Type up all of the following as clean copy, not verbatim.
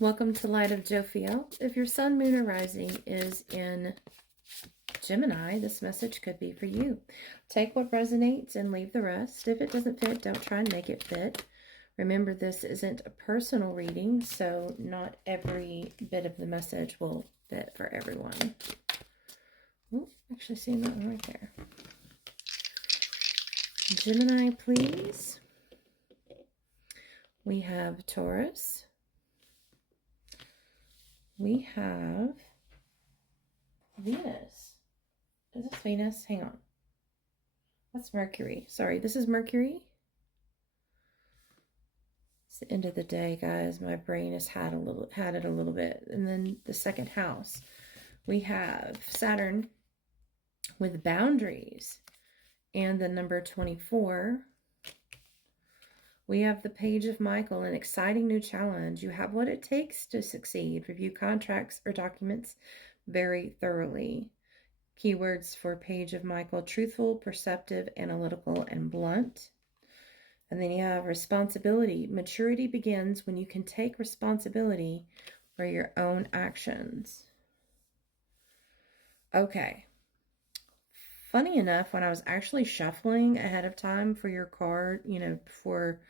Welcome to Light of Jophiel. If your sun, moon, or rising is in Gemini, this message could be for you. Take what resonates and leave the rest. If it doesn't fit, don't try and make it fit. Remember, this isn't a personal reading, so not every bit of the message will fit for everyone. Oh, actually seeing that one right there. Gemini, please. We have Taurus. We have Venus. Is this Venus? Hang on. That's Mercury. Sorry, this is Mercury. It's the end of the day, guys. My brain has had it a little bit. And then the second house, we have Saturn with boundaries and the number 24. We have the Page of Michael, an exciting new challenge. You have what it takes to succeed. Review contracts or documents very thoroughly. Keywords for Page of Michael: truthful, perceptive, analytical, and blunt. And then you have responsibility. Maturity begins when you can take responsibility for your own actions. Okay. Funny enough, when I was actually shuffling ahead of time for your card, before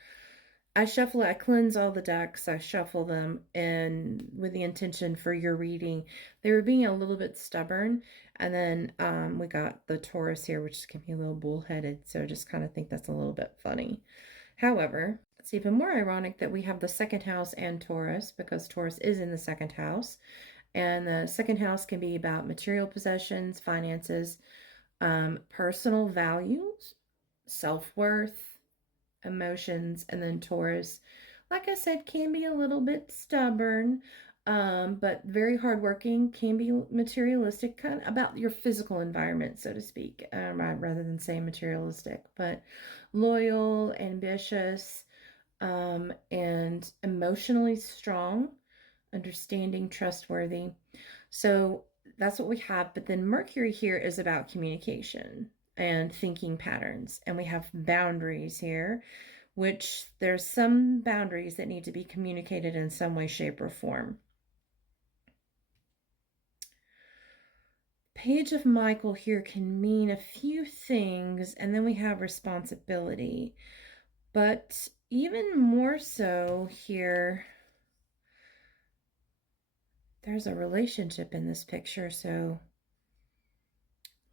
I shuffle it, I cleanse all the decks, I shuffle them, and with the intention for your reading, they were being a little bit stubborn. And then we got the Taurus here, which can be a little bullheaded, so I just kind of think that's a little bit funny. However, it's even more ironic that we have the second house and Taurus, because Taurus is in the second house. And the second house can be about material possessions, finances, personal values, self-worth, emotions. And then Taurus, like I said, can be a little bit stubborn, but very hardworking, can be materialistic, kind of about your physical environment, so to speak, rather than say materialistic, but loyal, ambitious, and emotionally strong, understanding, trustworthy. So that's what we have. But then Mercury here is about communication and thinking patterns. And we have boundaries here, which there's some boundaries that need to be communicated in some way, shape, or form. Page of Michael here can mean a few things. And then we have responsibility. But even more so here, there's a relationship in this picture, so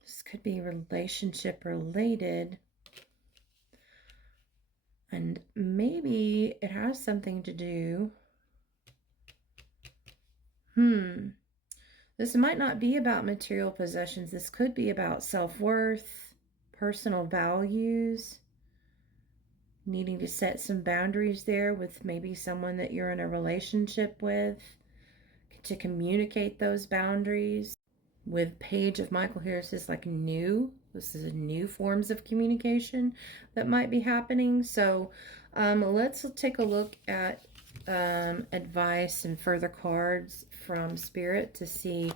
this could be relationship related. And maybe it has something to do. This might not be about material possessions. This could be about self-worth, personal values, needing to set some boundaries there with maybe someone that you're in a relationship with, to communicate those boundaries. With Page of Michael here, this is like new. This is new forms of communication that might be happening. So let's take a look at advice and further cards from Spirit to see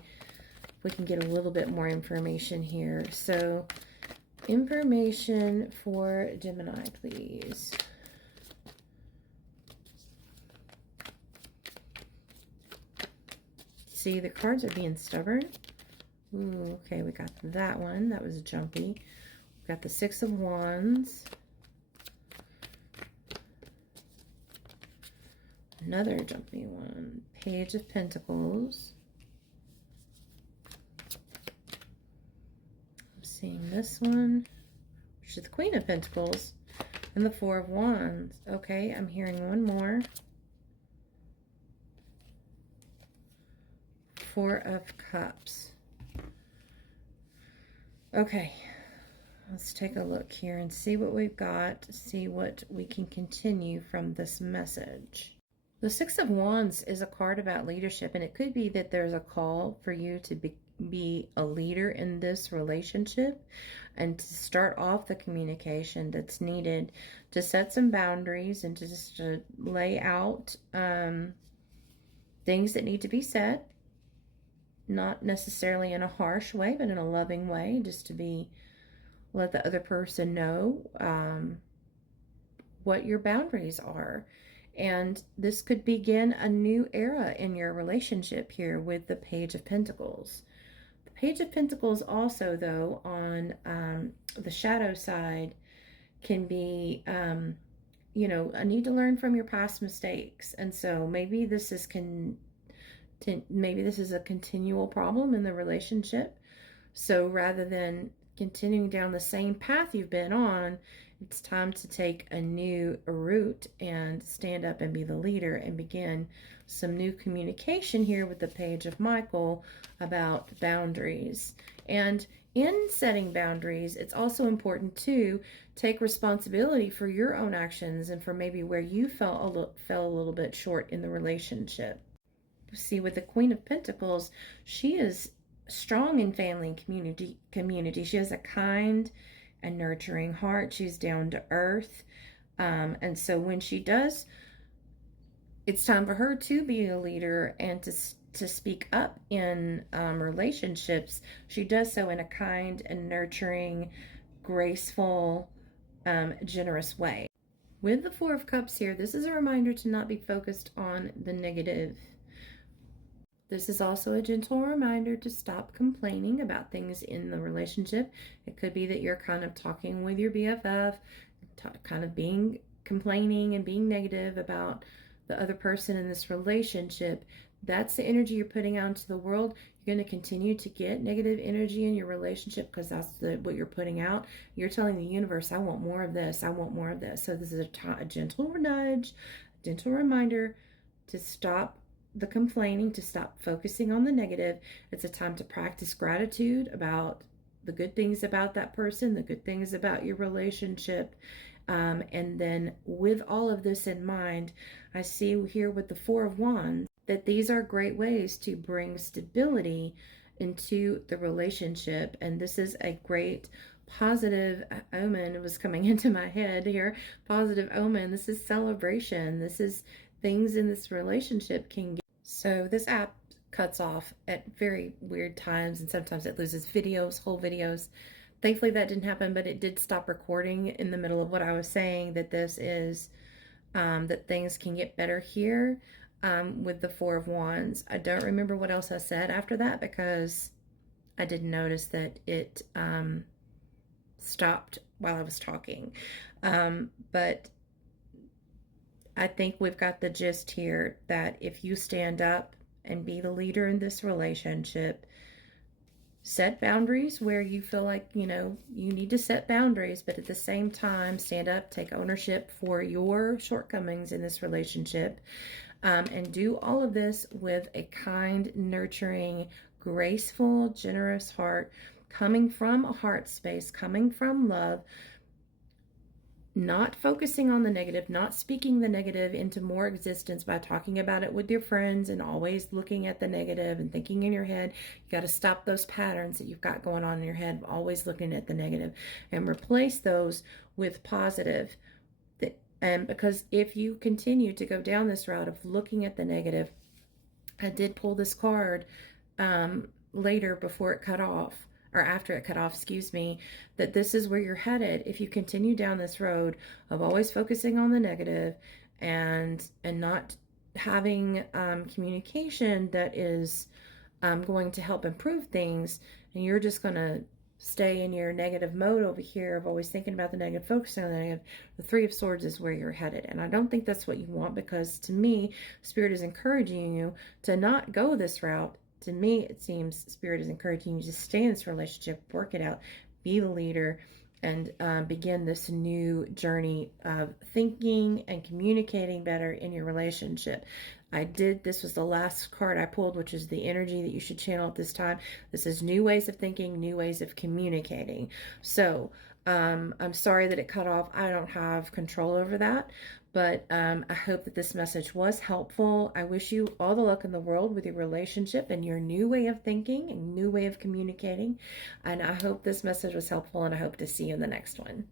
if we can get a little bit more information here. So information for Gemini, please. See, the cards are being stubborn. Ooh, okay, we got that one. That was jumpy. We got the Six of Wands. Another jumpy one. Page of Pentacles. I'm seeing this one, which is the Queen of Pentacles, and the Four of Wands. Okay, I'm hearing one more. Four of Cups. Okay, let's take a look here and see what we've got, see what we can continue from this message. The Six of Wands is a card about leadership, and it could be that there's a call for you to be a leader in this relationship and to start off the communication that's needed to set some boundaries and to just lay out things that need to be said. Not necessarily in a harsh way, but in a loving way, just to let the other person know what your boundaries are. And this could begin a new era in your relationship here with the Page of Pentacles. The Page of Pentacles also, though, on the shadow side can be, you know, a need to learn from your past mistakes. And so maybe this is maybe this is a continual problem in the relationship. So rather than continuing down the same path you've been on, it's time to take a new route and stand up and be the leader and begin some new communication here with the Page of Michael about boundaries. And in setting boundaries, it's also important to take responsibility for your own actions and for maybe where you fell a little bit short in the relationship. See, with the Queen of Pentacles, she is strong in family and community. She has a kind and nurturing heart. She's down to earth. And so when she does, it's time for her to be a leader and to speak up in relationships. She does so in a kind and nurturing, graceful, generous way. With the Four of Cups here, this is a reminder to not be focused on the negative. This is also a gentle reminder to stop complaining about things in the relationship. It could be that you're kind of talking with your BFF, kind of complaining and being negative about the other person in this relationship. That's the energy you're putting out into the world. You're going to continue to get negative energy in your relationship because that's what you're putting out. You're telling the universe, I want more of this. I want more of this. So this is a gentle nudge, a gentle reminder to stop the complaining, to stop focusing on the negative. It's a time to practice gratitude about the good things about that person, the good things about your relationship. And then with all of this in mind, I see here with the Four of Wands that these are great ways to bring stability into the relationship. And this is a great positive omen. It was coming into my head here. Positive omen. This is celebration. This is things in this relationship can get. So this app cuts off at very weird times, and sometimes it loses videos, whole videos. Thankfully that didn't happen, but it did stop recording in the middle of what I was saying, that this is that things can get better here with the Four of Wands. I don't remember what else I said after that because I didn't notice that it stopped while I was talking. But I think we've got the gist here that if you stand up and be the leader in this relationship, set boundaries where you feel like, you know, you need to set boundaries, but at the same time, stand up, take ownership for your shortcomings in this relationship, and do all of this with a kind, nurturing, graceful, generous heart, coming from a heart space, coming from love, not focusing on the negative, not speaking the negative into more existence by talking about it with your friends and always looking at the negative and thinking in your head. You got to stop those patterns that you've got going on in your head, always looking at the negative, and replace those with positive. And because if you continue to go down this route of looking at the negative, I did pull this card later before it cut off, or after it cut off, excuse me, that this is where you're headed. If you continue down this road of always focusing on the negative and not having communication that is going to help improve things, and you're just going to stay in your negative mode over here of always thinking about the negative, focusing on the negative, the Three of Swords is where you're headed. And I don't think that's what you want, because to me, Spirit is encouraging you to not go this route. To me, it seems Spirit is encouraging you to stay in this relationship, work it out, be the leader, and begin this new journey of thinking and communicating better in your relationship. This was the last card I pulled, which is the energy that you should channel at this time. This is new ways of thinking, new ways of communicating. So I'm sorry that it cut off. I don't have control over that, but I hope that this message was helpful. I wish you all the luck in the world with your relationship and your new way of thinking and new way of communicating. And I hope this message was helpful, and I hope to see you in the next one.